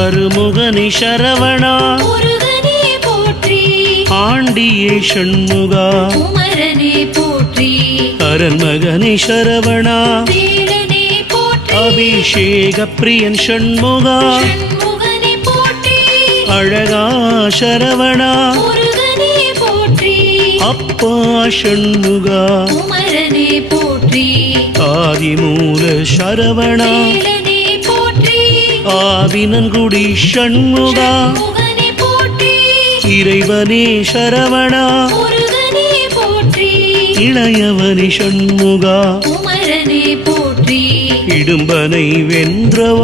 அருமுகனி சரவணா முருகனே போற்றி ஆண்டியே ஷண்முகா குமரனே போற்றி அரண்மகனி சரவணா வேலனே போற்றி அபிஷேக பிரியன் ஷண்முகா ஷண்முகனே போற்றி அழகா சரவணா முருகனே போற்றி அப்பா ஷண்முகா குமரனே போற்றி ஆதிமூல சரவணா வேலனே போற்றி ஆவினன்குடி ஷண்முகா முருகனே போற்றி இறைவனே சரவணா முருகனே போற்றி இளையவனி ஷண்முகா குமரனே போற்றி இடும்பனை வென்றவா